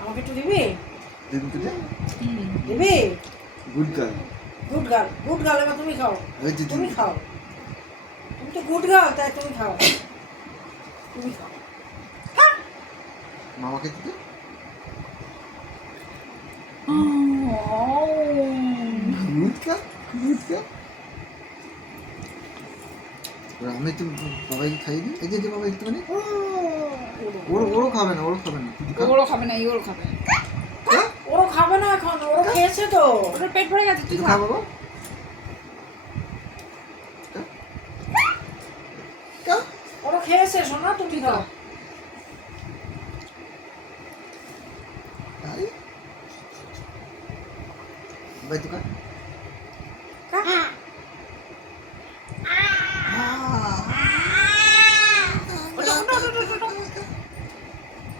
আমাকে একটু দিবি? দিবি? Good girl. Good girl, good girl. এবার তুমি খাও, তুমি খাও। তুমি তো গুড গার্ল, তাই তুমি খাও, তুমি খাও। মামাকে দিতে গুড গার্ল, গুড গার্ল। আমি তো বাবাকে খাইয়ে দিই। এই যে বাবা একটুখানি ওরও খাবে না, ওরও খাবে না, ওরও খাবে না, ওরও খাবে না। ওরও খাবে না এখন, ওরও খেয়েছে তো, ওর পেট ভরে গেছে, তুই খা। খা বাবা। ওরও খেয়েছে সোনা, তুমি খাও। ভাই তো খা।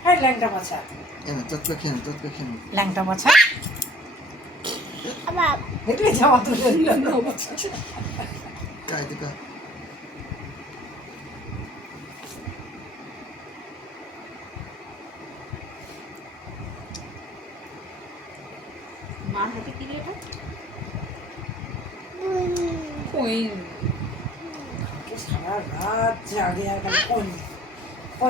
হ্যাঁ, ল্যাংটা বাচ্চা, চটকা খেয়ে চটকা খেয়ে ল্যাংটা বাচ্চা। দেখলে জামা তুলে দিল। খাই তো খা। মার হাতে কি রে এটা? ওই সারা রাত জাগে আর খালি